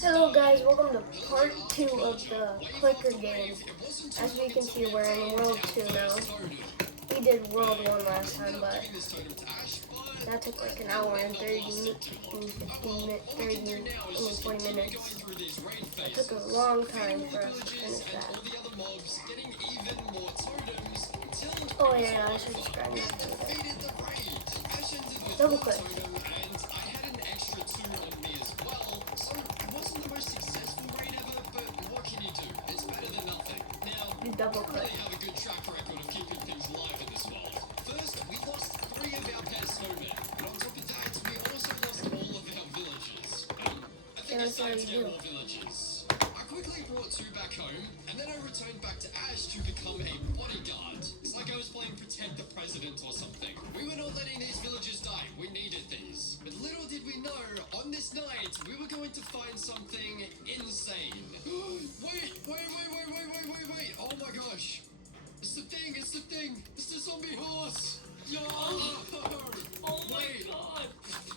Hello guys, welcome to part 2 of the clicker game. As we can see, we're in World 2 now. We did World 1 last time, but that took like an hour and 30 minutes, 15 minutes, 40 minutes. That took a long time for us to finish that. Oh yeah, I should describe that to you. Double click. You double click. Have a good track record of keeping things live in this world. First, we lost 3 of our pet snowmen, but on top of that, we also lost all of our villagers. I think it's time to get more villagers. I quickly brought 2 back home, and then I returned back to Ash to become a bodyguard. It's like I was playing Protect the President or something. We were not letting these villagers die. We needed these. But little did we know, on this night, we were going to find something insane. Wait. Oh my gosh. It's the thing. It's the zombie horse. Yo! Oh my god.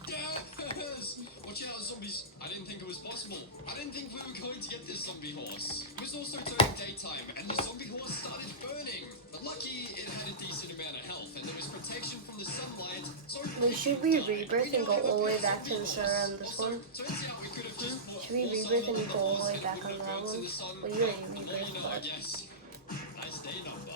Yes! Watch out, zombies. I didn't think it was possible. I didn't think we were going to get this zombie horse. It was also turning daytime, and the zombie horse started burning. But lucky, it had a decent amount of health, and there was protection from the sunlight. So Should we rebirth and go all the way back to the center on this one? turns out we could have just put Should we rebirth and go all the way back on that one? Well, you already rebirthed, I but... guess. Nice day number.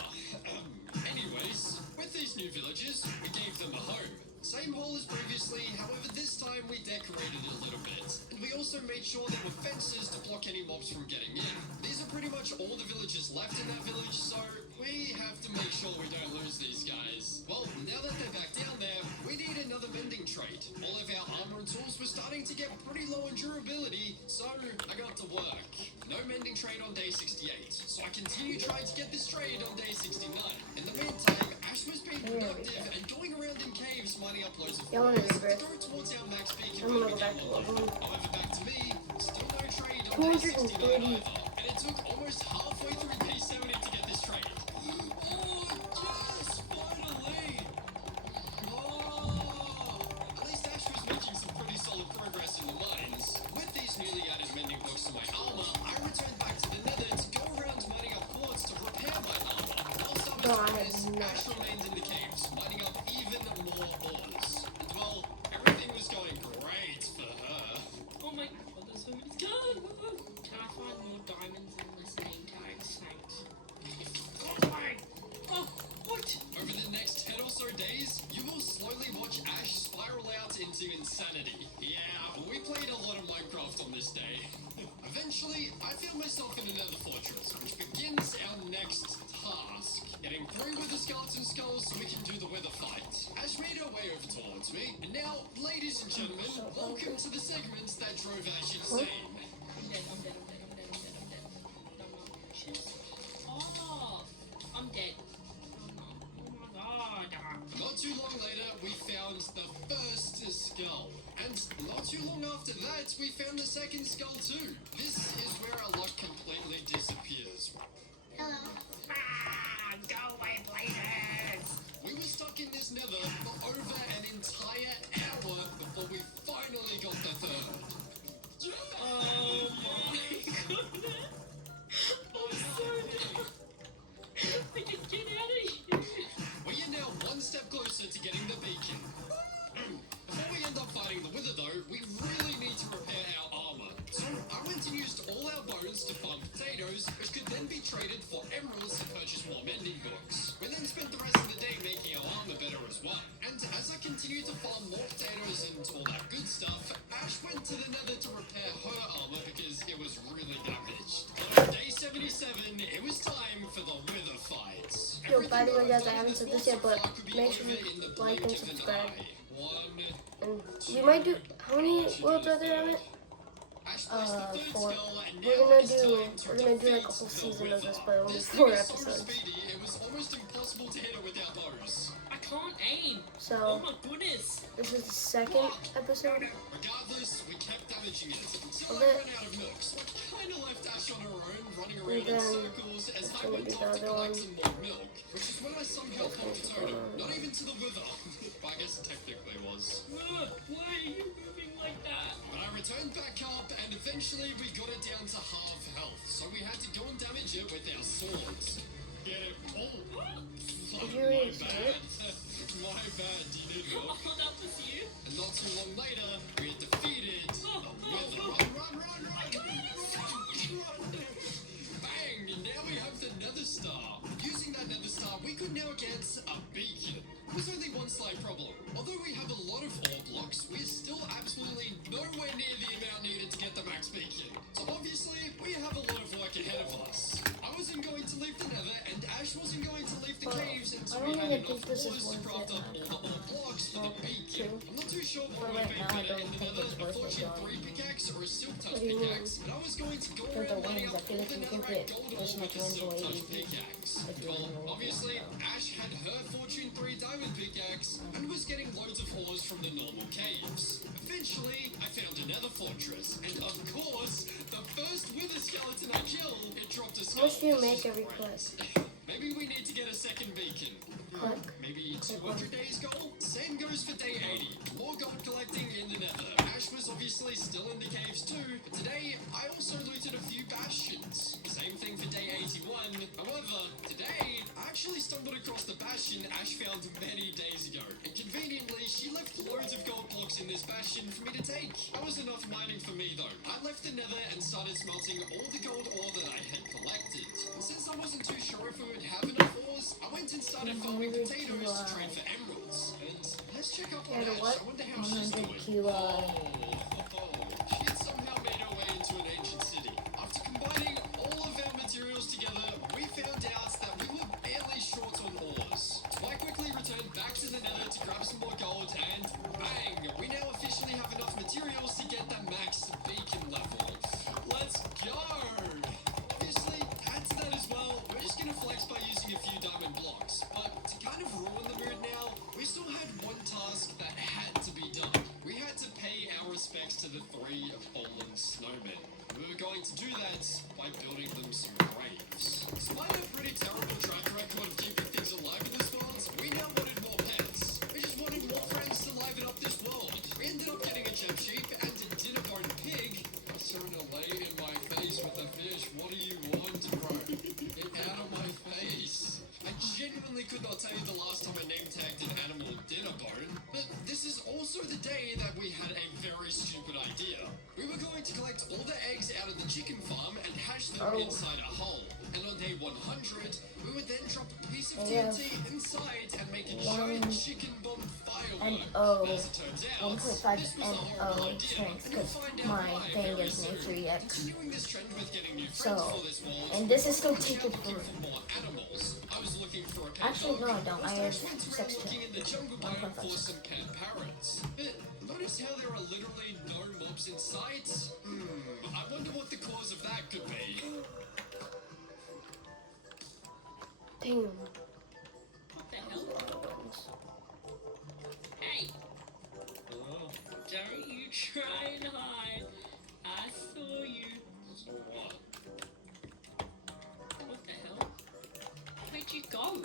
Anyways, with these new villagers, we gave them a home. Same hole as previously, however this time we decorated it a little bit. And we also made sure there were fences to block any mobs from getting in. These are pretty much all the villagers left in that village, so we have to make sure we don't lose these guys. Well, now that they're back down there, we need another mending trait. All of our armor and tools were starting to get pretty low in durability, so I got to work. No mending trade on day 68, so I continue trying to get this trade on day 69. In the meantime, Ash was being productive and going around in caves mining up loads of Yeah, I want to rebirth. Go towards our max peak I'm gonna go back to level 1. However, back to me, still no trade on day 69 either. And it took almost halfway through day 70 to get this trade. Oh, yes! Finally! Oh! At least Ash was making some pretty solid progress in the mines. With these newly added mending books to my armor, I returned back to the nether to go around mining up quartz to repair my armor. Whilst I was doing this, Ash remained in the caves, mining up even more ores. And well, everything was going great for her. Oh my god, there's so many guns. Can I find more diamonds in this name tags? Thanks. Oh, what? Over the next 10 or so days, you will slowly watch Ash spiral out into insanity. Yeah, we played a lot of Minecraft on this day. Eventually, I found myself in another fortress, which begins our next task. Getting through with the skeleton skulls so we can do the wither fight. Ash made her way over towards me, and now, ladies and gentlemen, welcome to the segments that drove Ash insane. I'm dead. Oh, I'm dead. Oh my god. Not too long later, we found the first skull. And not too long after that, we found the second skull too. This is where our luck completely disappears. Hello. Go away, bladers. We were stuck in this nether for over an entire hour before we finally got the third. Oh my goodness. I'm so dead. I can get out of here. We are now one step closer to getting the beacon. Before we end up fighting the wither though, we really need to repair our armor. So I went and used all our bones to farm potatoes, which could then be traded for emeralds to purchase more mending books. We then spent the rest of the day making our armor better as well. And as I continued to farm more potatoes and all that good stuff, Ash went to the nether to repair her armor because it was really damaged. On day 77, it was time for the wither fight. Yo, by the way guys, I haven't said this yet, but make sure you like and subscribe. And we might do, how many worlds are there on it? 4. We're gonna do like a whole season of this, but only 4 episodes. It was almost impossible to hit it with our bows. I can't aim. Oh So, my goodness. this is the second episode. Regardless, we kept damaging it until I Okay. ran out of milk, so I kind of left Ash on her own, running And around in then circles as I gonna went be off the to other collect one. some more milk, which is when I somehow popped Tony, not even to the wither. But I guess it technically was. Why are you moving like that? But I returned back up, and eventually we got it down to half health, so we had to go and damage it with our swords. Get it? Oh, Did you my really bad. My bad, you did Oh, look. that was you? And not too long later, we had defeated the wither. Run! Bang! And now we have the Nether Star. Using that Nether Star, we could now get a beacon. There's only one slight problem. Although we have a lot of ore blocks, we're still absolutely nowhere near the amount needed to get the max beacon. So obviously, we have a lot of work ahead of us. I wasn't going to leave the Nether, and Ash wasn't going to leave the caves until we had enough ores to craft up all the ore blocks for the beacon. I'm not too sure what would have been better in the Nether, a Fortune 3 pickaxe or a Silk Touch pickaxe, but I was going to go around mining up all the Netherite gold ore with a Silk Touch pickaxe. Well, obviously, Ash had her Fortune 3 diamond pickaxe and was getting loads of ores from the normal caves. Eventually, I found another fortress, and of course, the first wither skeleton I killed, it dropped a skull. What do you make every clip? Maybe we need to get a second beacon. Click. Maybe 200 days gold? Same goes for day 80. More gold collecting in the Nether. Ash was obviously still in the caves too, but today I also looted a few bastions. Same thing for day 81. However, today I actually stumbled across the bastion Ash found many days ago. And conveniently, she left loads of gold blocks in this bastion for me to take. That was enough mining for me though. I left the Nether and started smelting all the gold ore that I had collected. And since I wasn't too sure if we would have enough ores, I went and started farming potatoes to trade for emeralds. And let's check up on Yeah, Ash. what? I wonder how she's 100 doing. Q, She had somehow made her way into an ancient city. After combining all of our materials together, we found out that we were barely short on ores. So I quickly returned back to the Nether to grab some more gold, and bang! We now officially have enough materials to get that max beacon level. Let's go! Obviously, add to that as well, we're just gonna flex by using a few diamond blocks. But to kind of ruin the mood now, we still had one task that had to be done. We had to pay our respects to the 3 fallen snowmen. We were going to do that by building them some graves. Despite a pretty terrible track record of keeping things alive in this world, we now wanted more pets. We just wanted more friends to liven up this world. We ended up getting a gem sheep and a dinner bone pig. I'm starting to lay in my face with a fish. What do you want, bro? Get out of my face. I genuinely could not tell you the last time I name tagged an animal dinner bone, but this is also the day that we had a very stupid idea. We were going to collect all the eggs out of the chicken farm and hash them inside a hole. And on day 100, we would then drop a piece of TNT inside and make a giant chicken bomb firework. NO, As it turns out, 1.5 this was a horrible NO idea, strength, and you'll because find out my why thing very is soon. Nature EX. Continuing this trend with getting new friends So, for this world, and this is still I was taken out looking for. for more animals. I was looking for a pet Actually, no, I dog. don't. I First, have went around 6 looking in the jungle biome 1.5 for 6. some pet parrots. But notice how there are literally no mobs in sight? I wonder what the cause of that could be. Damn. What the hell? Hey! Don't you try and hide. I saw you. So what? What the hell? Where'd you go?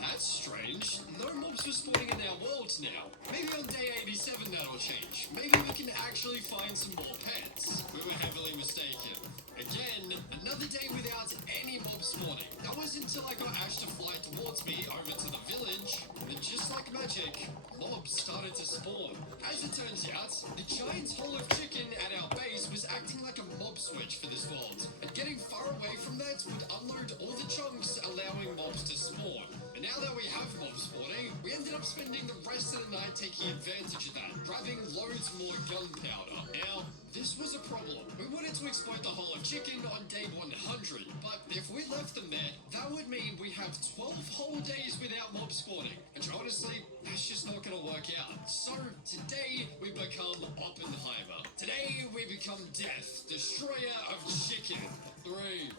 That's strange. No mobs were spawning in our world now. Maybe on day 87 that'll change. Maybe we can actually find some more pets. We were heavily mistaken. Again, another day without any mob spawning. That was until I got Ash to fly towards me over to the village, and just like magic, mobs started to spawn. As it turns out, the giant hole of chicken at our base was acting like a mob switch for this world, and getting far away from that would unload all the chunks, allowing mobs to spawn. And now that we have mob spawning, we ended up spending the rest of the night taking advantage of that, grabbing loads more gunpowder. Now, this was a problem. We wanted to exploit the whole of chicken on day 100, but if we left them there, that would mean we have 12 whole days without mob spawning, which honestly, that's just not gonna work out. So, today, we become Oppenheimer. Today, we become Death, Destroyer of Chicken. 3,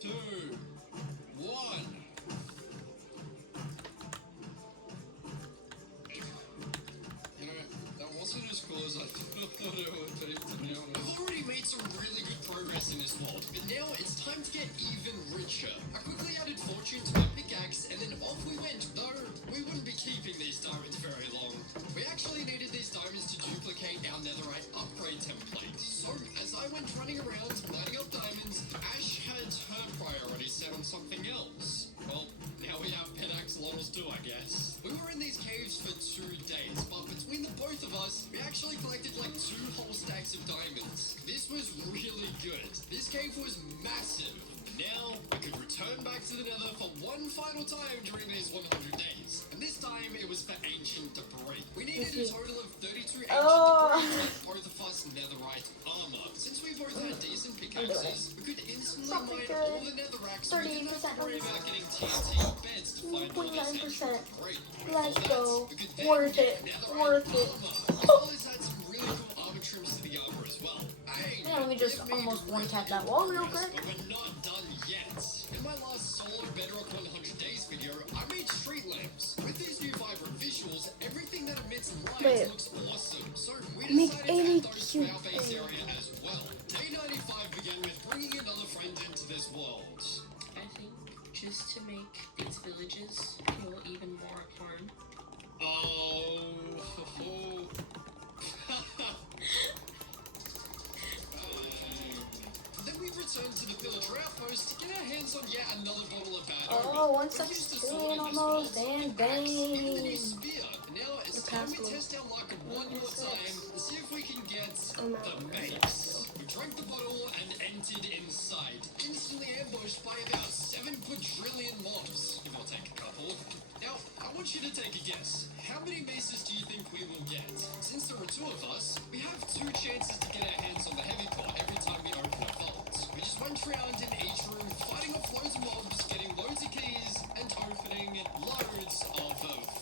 2, 1. You know, that wasn't as cool as I thought it would be, to be honest. I've already made some really progress in this world, but now it's time to get even richer. I quickly added fortune to my pickaxe, and then off we went, though we wouldn't be keeping these diamonds very long. We actually needed these diamonds to duplicate our netherite upgrade template. So, as I went running around mining up diamonds, Ash had her priority set on something else. Well, now we have pet axolotls too, I guess. We were in these caves for 2 days, but between the both of us, we actually collected like 2 whole stacks of diamonds. This was really good. This cave was massive. Now, we could return back to the nether for one final time during these 100 days. And this time, it was for ancient debris. We needed a total of 32 ancient debris to make both of us netherite armor. Since we both had decent pickaxes, we could instantly mine all the netherracks, so we didn't have to worry about getting TNT beds to find all this ancient debris. Let's go. Worth it. Worth it. As well as had some really cool armor trims to the armor as well. Hey, Yeah, we just almost one-tapped that wall real quick. but we're not done yet. In my last solo Bedrock 100 Days video, I made street lamps. With these new vibrant visuals, everything that emits light Wait. looks awesome. So we Make decided to any add those to cute our base area as well. Day 95 began with bringing another friend into this world. I think just to make these villages feel even more at home. Then we returned to the villager outpost to get our hands on yet another bottle of bad Oh, omen. 116 almost, and bang. Even the new spear. Now it's The time we password. test our luck one more time and see if we can get I'm the out. base. We drank the bottle and entered inside, instantly ambushed by about 7 quadrillion mobs, give or take a couple. Now, I want you to take a guess. How many bases do you think we will get? Since there are 2 of us, we have 2 chances to get our hands on the heavy core every time we open a vault. We just went around in each room, fighting off loads of mobs, getting loads of keys, and opening loads of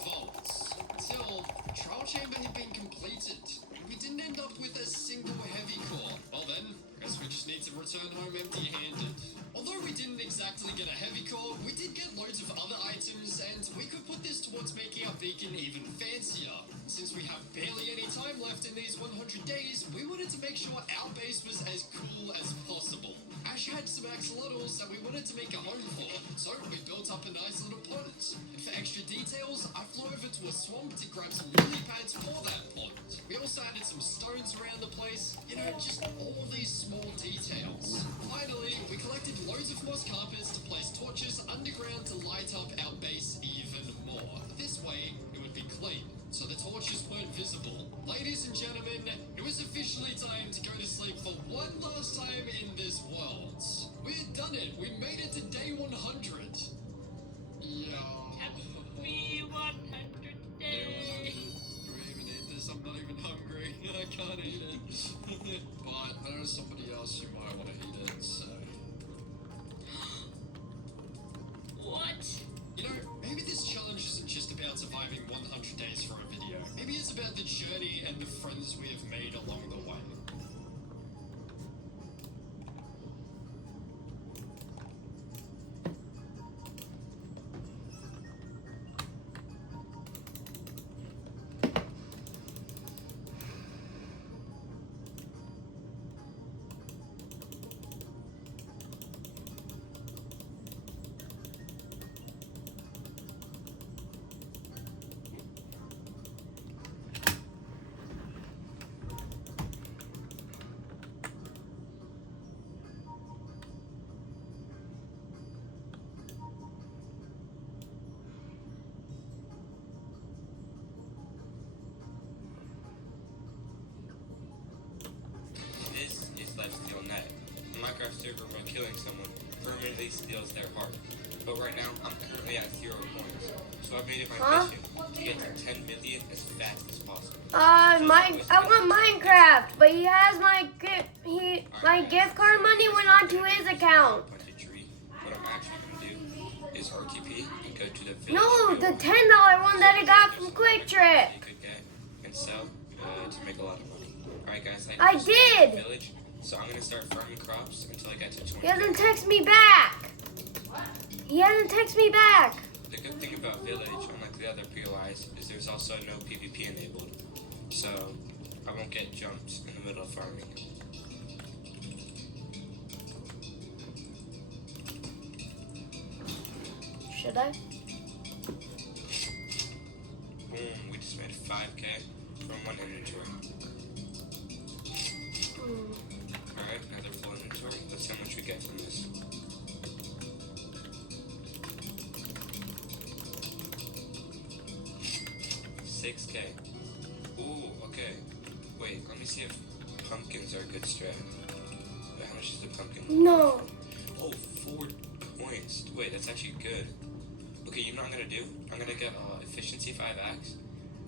vaults. Until trial chamber had been completed, and we didn't end up with a single heavy core. Well then, I guess we just need to return home empty-handed. Although we didn't exactly get a heavy core, we did get loads of other items, and we could put this towards making our beacon even fancier. Since we have barely any time left in these 100 days, we wanted to make sure our base was as cool as possible. Ash had some axolotls that we wanted to make a home for, so we built up a nice little pond. And for extra details, I flew over to a swamp to grab some lily pads for that pond. We also added some stones around the place, you know, just all these small details. Finally, we collected loads of moss carpets to place torches underground to light up our base even more. This way, it would be clean, so the torches weren't visible. Ladies and gentlemen, it was officially time to go to sleep for one last time in this world. We had done it. We made it to day 100. Yeah. Happy 100 days. Do we even eat this? I'm not even hungry. I can't eat it. But there's somebody else who might want to eat it, so... What? You know, maybe this challenge isn't just about surviving 100 days for a video. Maybe it's about the journey and the friends we have made along the way. This is Lifesteal Net. A Minecraft server by killing someone permanently steals their heart. But right now, I'm currently at 0 points. So I made it my mission to get to 10 million as fast as possible. I want Minecraft, but he has my gift card money went onto his account. Punch a tree. What I'm actually going to do is RTP and go to the village. No, the field. $10 one that I got from Quick Trip. You could get and sell to make a lot of money. Alright guys, I just did. the village, so I'm going to start farming crops until I get to 20. He hasn't texted me back. He hasn't texted me back. The good thing about Village, unlike the other POIs, is there's also no PvP enabled. So, I won't get jumped in the middle of farming. Did I? Boom, we just made 5k from one inventory. Alright, another full inventory. Let's see how much we get from this. $6k. Ooh, okay. Wait, let me see if pumpkins are a good strat. Wait, how much is the pumpkin? No. Oh, 4 coins. Wait, that's actually good. Okay, you know what I'm gonna do? I'm gonna get efficiency 5 axe,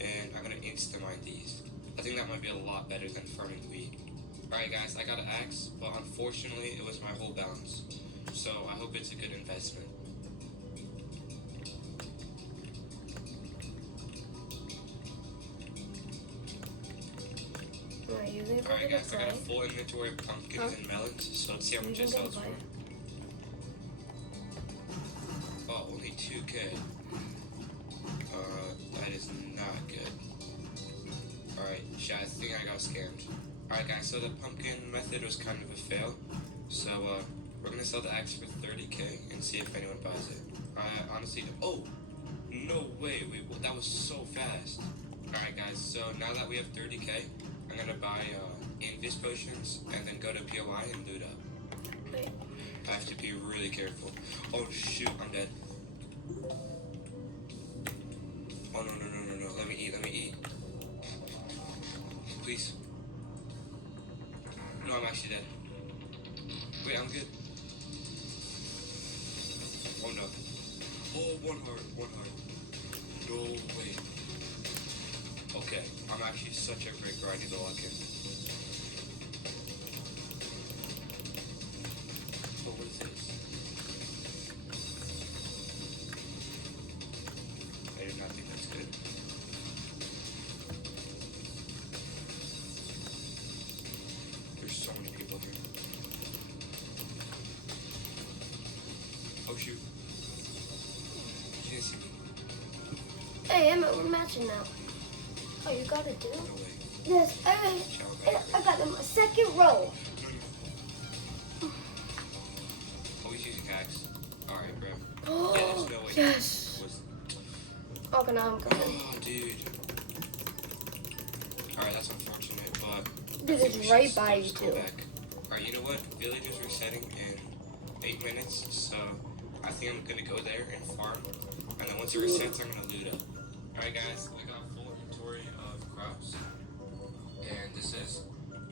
and I'm gonna insta-mine these. I think that might be a lot better than farming wheat. Alright guys, I got an axe, but unfortunately it was my whole balance. So I hope it's a good investment. Alright, you leave Alright it guys, I got a aside. full inventory of pumpkins and melons, so let's see how You much can it get a sells for. bite. Oh, only 2k. That is not good. Alright, I think I got scammed. Alright guys, so the pumpkin method was kind of a fail. So, we're gonna sell the axe for 30k and see if anyone buys it. I honestly, oh! No way, that was so fast. Alright guys, so now that we have 30k, I'm gonna buy, Invis potions and then go to POI and loot up. Wait. I have to be really careful. Oh shoot, I'm dead. Oh no, let me eat. Please. No, I'm actually dead. Wait, I'm good. Oh no. Oh, one heart. No way. Okay, I'm actually such a great guy, I need to lock in. Oh, what is this? I do not think that's good. There's so many people here. Oh shoot. You didn't see me. Hey, Emmett, we're matching now. Oh, you got it, dude? No way. Yes, I got him a second row. Always using hacks. Alright, bro. Oh, Yeah, there's no way. yes. Okay, now I'm coming. Oh, dude. Alright, that's unfortunate, but... Dude, I think we it's should right still by you, just go too. back. Alright, you know what? Village is resetting in 8 minutes, so I think I'm gonna go there and farm. And then once it resets, I'm gonna loot up. Alright, guys, I got a full inventory of crops. And this is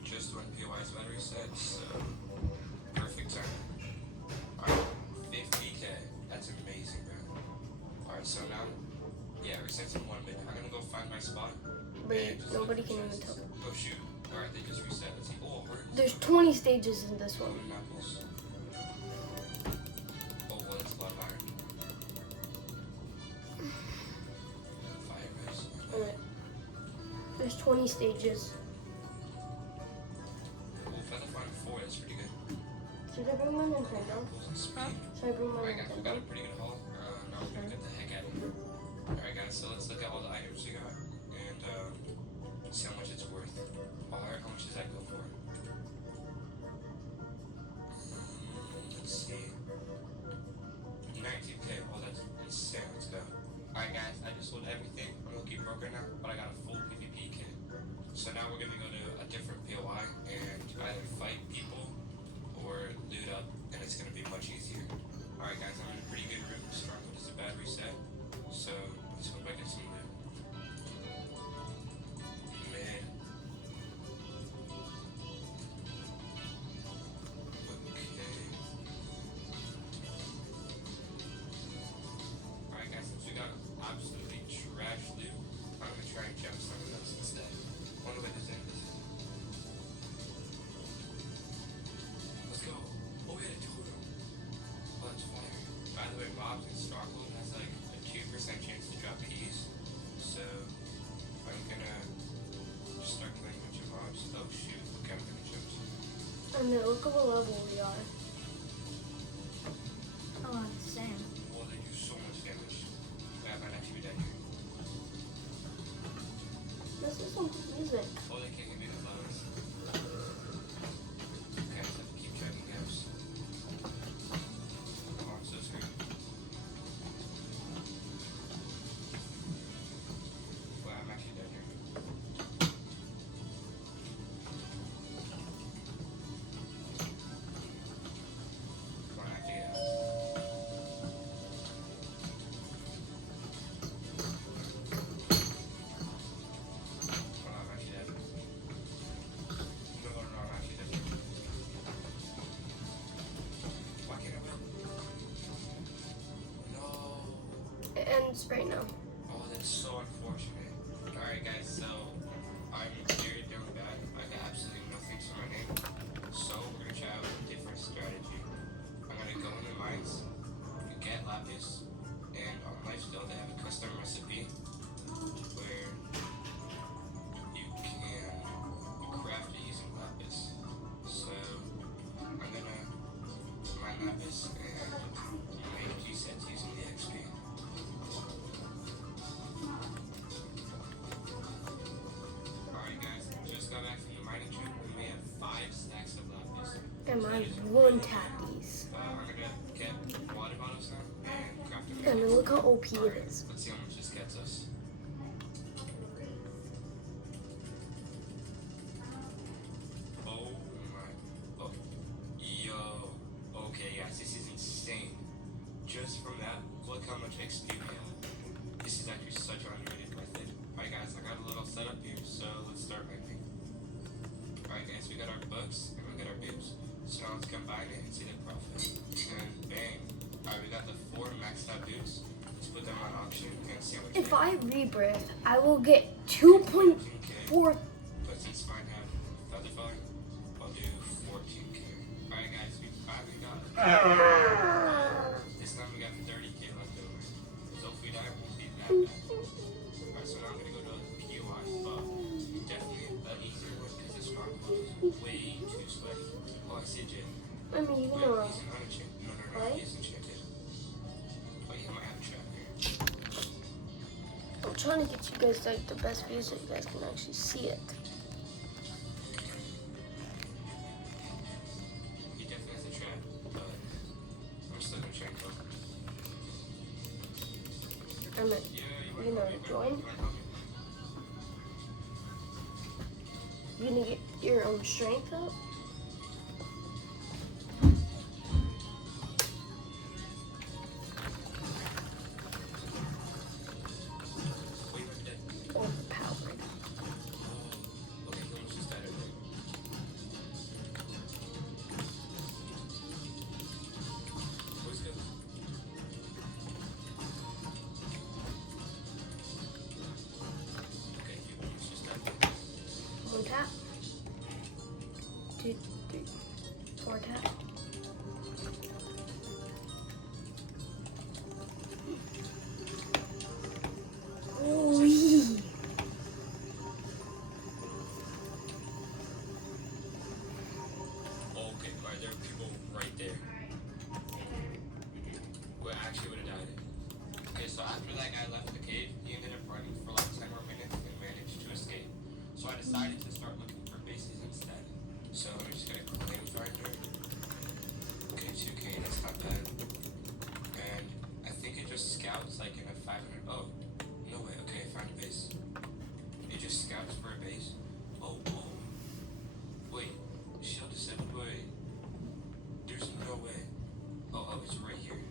just when POI is about to reset, so perfect time. Alright, 50k. That's amazing, bro. Alright, so now, yeah, resets in 1 minute. I'm gonna go find my spot. But and just nobody look can for even chests. tell. Oh shoot. Alright, they just reset. Let's see. Oh, where is There's 20 stages in this one. golden apples? Oh, well, that's a lot of iron. Fire guys. Alright. There's 20 stages. Well, Feather Farm 4, that's pretty good. Should I bring my Nintendo? Apples and speed. Should I bring my Alright guys, we got Nintendo? a pretty good haul. Now we're gonna get the heck out of here. Alright guys, so let's look at all the items we got and see how much it's worth. Alright, how much does that go for? Let's see. 19k. Oh, that's insane. Let's go. Alright guys, I just sold everything. I'm gonna keep broke right now, but I got a full PvP kit. So now we're gonna go to a different POI and either fight people or loot up, and it's gonna be much easier. Alright guys, I'm in a pretty good group. Stronghold is a bad reset, so let's hope I get some loot. Mid. Okay. Alright guys, since we got absolutely trash loot, I'm gonna try and jump some of those instead. Wonder what this is. Let's go. Oh, we had a totem. Oh, that's fire. By the way, mobs in Stronghold has like a 2% chance to drop keys. So I'm gonna just start playing a bunch of mobs. Oh shoot, look how many jumps. And then look at what level we are. Oh, Sam. Well, they do so much damage. That might actually be dead here. This is some music. Oh, they can't give me the bonus. Okay, I have to keep checking gaps. Oh, I'm so screwed. lapis right now. Oh, that's so unfortunate. Alright, guys, so I'm very down bad. I got absolutely nothing to my name. So we're gonna try out a different strategy. I'm gonna go in the mines, get lapis, and on Lifesteal they have a custom recipe where you can craft it using lapis. So I'm gonna mine lapis and make G-sets using the XP. Alright guys, just got back from the mining trip and we have 5 stacks of lapis. And my one tappies. I'm gonna get water bottles now and craft them. And look how OP it is. Let's see how much this gets us. Oh my. Oh. Yo. Okay, guys, this is insane. Just from that, look how much XP we have. This is actually such an underrated method. Alright, guys, I got a little setup here, so let's start mining. Alright, guys, we got our books and we got our boots. So now let's combine it and see the profit. And bang. Alright, we got the 4 maxed out boots. Let's put them on auction and see how much If we I rebirth, I will get 2.4. But since mine have feather falling, I'll do 14k. Alright guys, we finally got this time we got 30k left over. So if we die, it won't be that bad. Alright, so now I'm gonna go to POI, but definitely an easier one because this rock was way too sweaty. Oh, I see a gym. I mean, you Wait, know. he's an unenchanted. No, What? he's enchanted. Oh, yeah, I might have a trap here. I'm trying to get you guys like the best view so you guys can actually see it. He definitely has a trap, but I'm still gonna check him. I mean, Yeah, you know, join. You gonna get your own strength up? Or power? Okay, he almost just died over there. Where's good? Okay, he almost just died. One tap. 2, 3, 4 tap. Ooh. Okay, right there are people right there. We actually would have died. Okay, so after that guy left the cave, he ended up running for like 10 more minutes and managed to escape. So I decided to start looking for bases instead. So I'm just gonna claim finder. Okay, 2k, that's not bad. And I think it just scouts like in a 500. Oh, no way. Okay, I found a base. It just scouts for a base. Oh, whoa. Wait, shield disabled. Wait. There's no way. Oh, it's right here.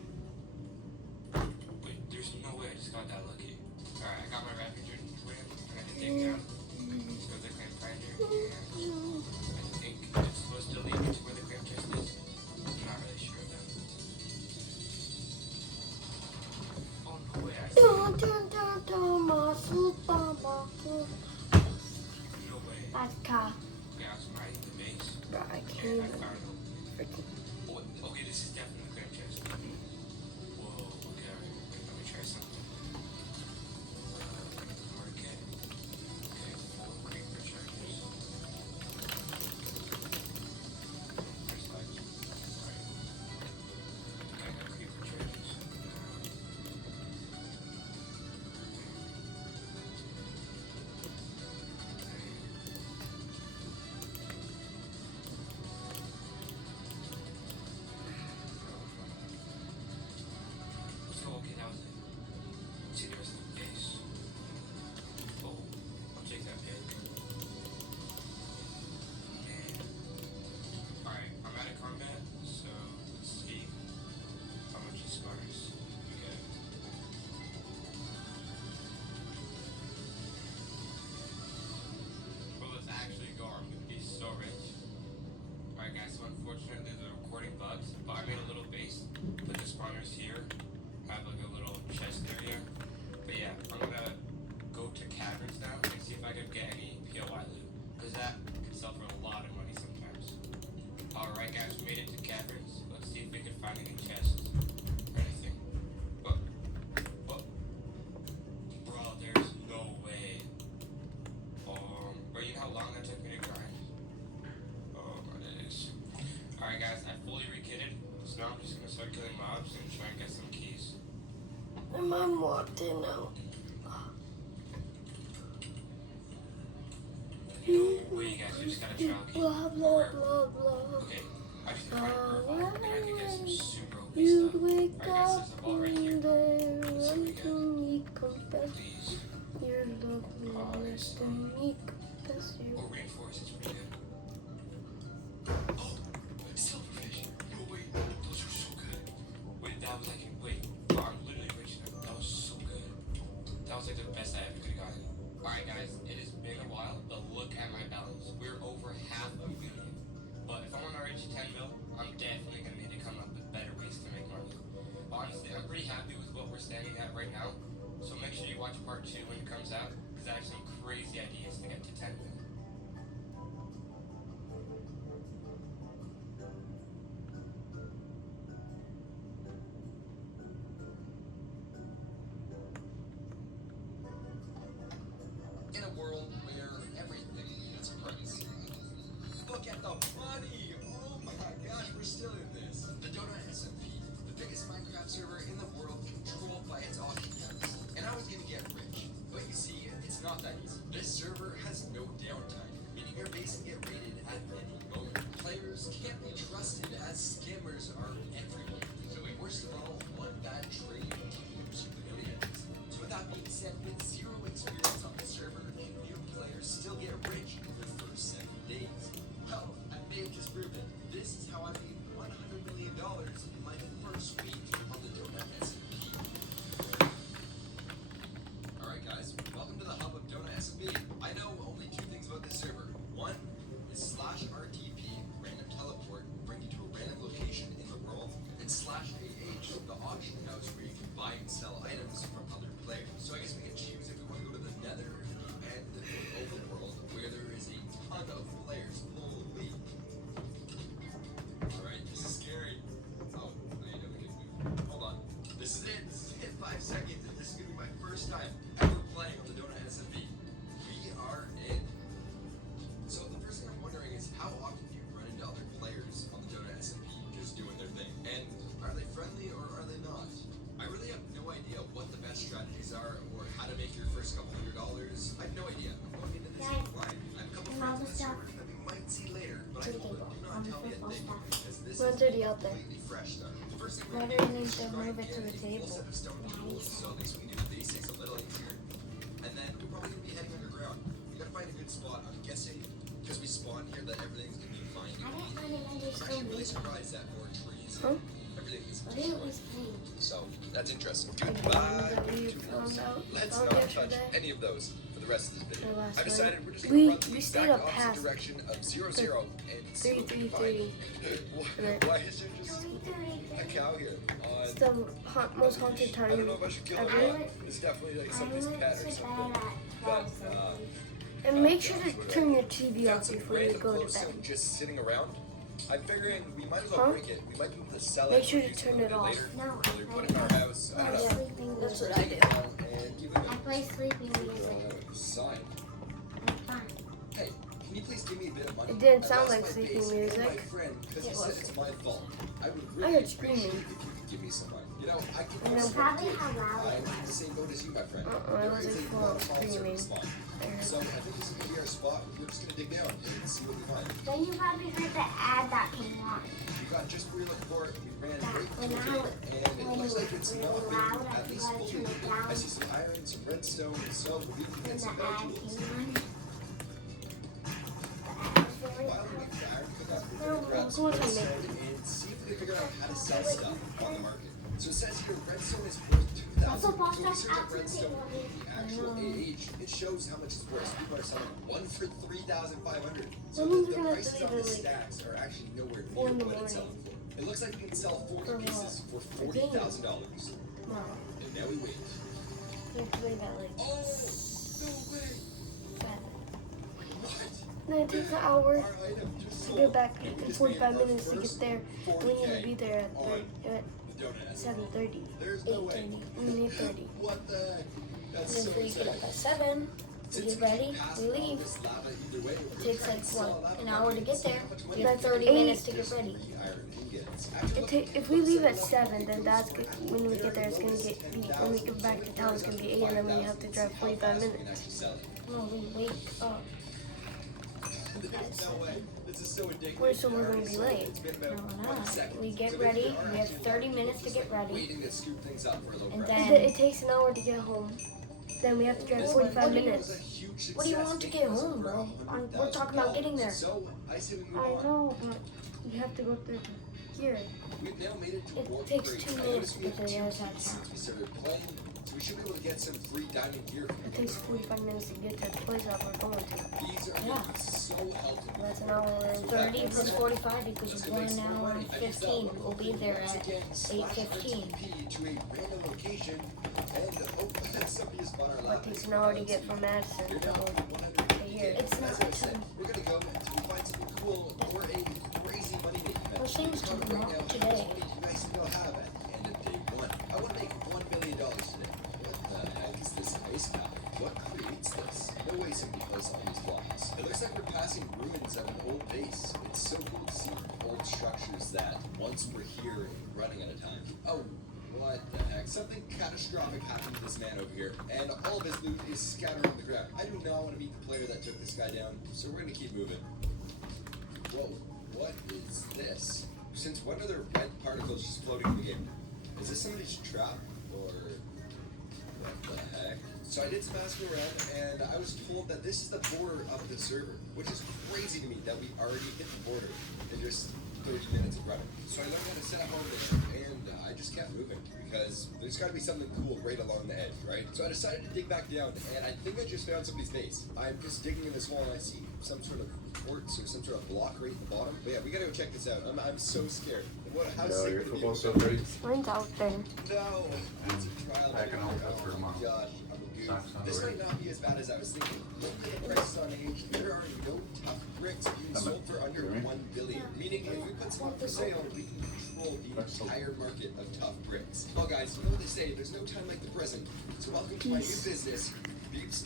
Wait, there's no way I just got that lucky. Alright, I got my rapid journey plan. I had to dig down. Let's go to the clan finder. And I think it's supposed to lead me to where the clan chest is. I'm not really sure though. Oh, no way. I see Dun, dun, dun, dun, muscle, muscle. no way. That's car. Okay, I was mining the base. Bro, I can't And I even found freaking. oh, okay, this is definitely the clan chest. Whoa, okay, alright. Wait, let me try something. Market. Okay, 4 creeper charges. There's lights. Alright. Okay, I got creeper charges. killing mobs and try and get some keys. My mom walked in now. No way, guys. We just got a trial key. Blah, blah, blah, blah. Okay, I just tried to revive and I could get some super OP You'd stuff. wake Alright, guys, up there's a ball right one here. day, Let's see what we want to me confess Please. your loveliness to me confess you. Or reinforce, it's pretty good. Oh, silverfish. No, wait, those are so good. Wait, that was like, wait, I'm literally rich now. That was so good. That was like the best I ever could have gotten. Alright, guys, it has been a while, but look at my balance. We're over $500,000. But if I want to reach 10 mil, I'm definitely going to need to come up with better ways to make money. Honestly, I'm pretty happy with what we're standing at right now. So make sure you watch part 2 when it comes out, because I have some crazy ideas to get to 10 mil. In a world where everything has a price. Look at the money! Oh my gosh, we're still in this. The Donut SMP, the biggest Minecraft server in the world, controlled by its auction house. And I was gonna get rich. But you see, it's not that easy. This server has no downtime, meaning your base can get raided at any moment. Players can't be trusted as scammers are everywhere. So worst of all, one bad trade can lose you the millions. So with that being said, with zero experience on the server, can new players still get rich in their first 7 days? Well, I may have just proved it. This is how I made $100 million in my first week on the Donut SMP. Alright guys, welcome to the hub of Donut SMP. I know only 2 things about this server. One is /RTP, random teleport, bring you to a random location in the world, and /AH, the auction house where you can buy and sell items from other players. So I guess we can choose if we want to go to the Nether and the overworld where there is a ton of players. Holy. Alright, this is scary. Oh, I need to move. Hold on. This is it. This is it. 5 seconds, and this is gonna be my first time ever playing on the Donut SMP. We are in. So the first thing I'm wondering is how often do you run into other players on the Donut SMP just doing their thing? And are they friendly or are they not? I really have no idea what the best strategies are or how to make your first couple $100. I have no idea. I'm going into this blind. I have a couple friends in the server that we might see later, but I told them, do not tell me a thing because this One's is already out there. completely fresh stuff. The first thing Why we're do gonna you do is need to try move and it to get the a full table? set of stone tools, so at least we can do the basics a little easier. And then we're probably gonna be heading underground. We gotta find a good spot. I'm guessing because we spawned here that everything's gonna be fine. I don't really I'm actually understand really this. surprised that more trees, Huh? everything is What is destroyed. this paint? So that's interesting. Again, Goodbye. that we to found those. out Let's about not touch yesterday. any of those for the rest of this video. Or last I night. decided we're just We- gonna run the we stayed exact up opposite past direction of 0-0 and see what we can 3-3-3. find. Why is there just a cow here? It's the most haunted I don't know time if I should kill it ever. or not. It's definitely like somebody's pet or something. But And make sure to turn your TV got off some before you random go to glowstone bed. just sitting around. I'm figuring we might as well Huh? break it. We might be able to sell Make it. sure or to use it turn a little it bit off. later. No, Whether we put it in our house. I don't know. Sleeping That's music. what I do. And give it I play sleeping music. a sign. I'm fine. Hey, can you please give me a bit of money? It didn't I sound lost like my sleeping base and music. my friend, because he It said was. it's my fault. I would I really heard appreciate screaming. if you could give me some money. You know, I can And also then Probably do. how loud I'm it in the same boat as you, my friend. Uh-uh, it There wasn't is a full lot of of false screaming. spot. So I think this is gonna be our spot. We're just gonna dig down and see what we find. Then you probably heard the ad that came on. We got just what we were looking for. We ran That right when through I it, was and it looks like it's really not been loud, I at least tried to fully. turn it down. I see some iron, some redstone, and so we can When get the some metal ad tools. came on. Why don't we pick up, we're gonna grab some Who wants to redstone and see if we can figure out how to sell stuff on the market. So it says here redstone is worth 2,000. Also, So we Foster's search up absolutely redstone lovely. with the actual AH. It shows how much it's worth. So people are selling one for 3,500. So That means the we're gonna have prices to on the leave it, like, stacks are actually nowhere 4 near in the what it's morning. selling for. It looks like we can sell 40 For pieces for what? The game. $40,000. No, And now we wait. you have to leave at like Oh, no way. 7. What? Then it takes an hour Our item just to sold. get back We and just 45 made our minutes to get first there. And we need to 40K be there at, on at the donut. 7:30. There's no way. 8:30. We need 30. What the heck? That's And so then we get exciting. up at 7. We Since get we ready. pass We all leave. this lava either way, It we're takes trying like to sell what, lava an hour to get there? how much money You have we 30 can minutes to get. get ready. There's 3 iron ingot. months. After If we leave at 7, then that's good. When we get there, it's gonna get beat. When we get back to town, it's gonna be 8, and then we have to drive 45 minutes. No, we wake up. No way. This is so addictive. So we're gonna be late. It's been about No, we're 1 not. second. We get So ready. basically, We have 30 minutes to get ready. Waiting to scoop things up for a little And break. then It takes an hour to get home. Then we have to drive 45 minutes. what do you want to get home, bro? We're talking about getting there. So, I say we move I on. know, but you have to go through here. We've now made it to It Warp takes 3. 2 I minutes noticed to we get have to the 2 other side of keys town. since we started playing, so we should be able to get some free dining gear from It the takes game. 45 minutes to get to the place that we're going to. These are Yeah. so helpful. That's an hour and 30 plus 45 equals 1 hour and 15. We'll be there at 8:15. To a random location, and somebody has bought our It lap. takes an hour to get from Madison to go to here. It's not As I said, we're gonna go until we find something cool or a crazy money making method. Well, things to Right come now, up how much today. money do you guys think I'll have at the end of day 1? I want to make $1 billion today. What the heck is this ice cap? What creates this? No way somebody placed all these blocks. It looks like we're passing ruins of an old base. It's so cool to see old structures that once were here and running at a time. Oh, what the heck? Something catastrophic happened to this man over here, and all of his loot is scattered on the ground. I do not want to meet the player that took this guy down, so we're gonna keep moving. Whoa, what is this? Since when are there red particles just floating in the game? Is this somebody's trap, or what the heck? So I did some asking around, and I was told that this is the border of the server, which is crazy to me that we already hit the border in just 30 minutes of running. So I learned how to set up over there, and I just kept moving because there's got to be something cool right along the edge, right? So I decided to dig back down, and I think I just found somebody's base. I'm just digging in this hole, and I see some sort of quartz or some sort of block right at the bottom. But yeah, we gotta go check this out. I'm so scared. How No, sick your would it be? football's so great. Mine's out there. No, it's a trial. Back at home, that's Oh for my tomorrow. gosh, I'm a goof. Sounds This great. might not be as bad as I was thinking. Look at the prices on age. There are no tough bricks being sold for under Really? $1 billion. Meaning, if we put some up for sale, we can control the That's so entire market of tough bricks. Well, guys, you know what they say? There's no time like the present. So welcome to my new business, Beeps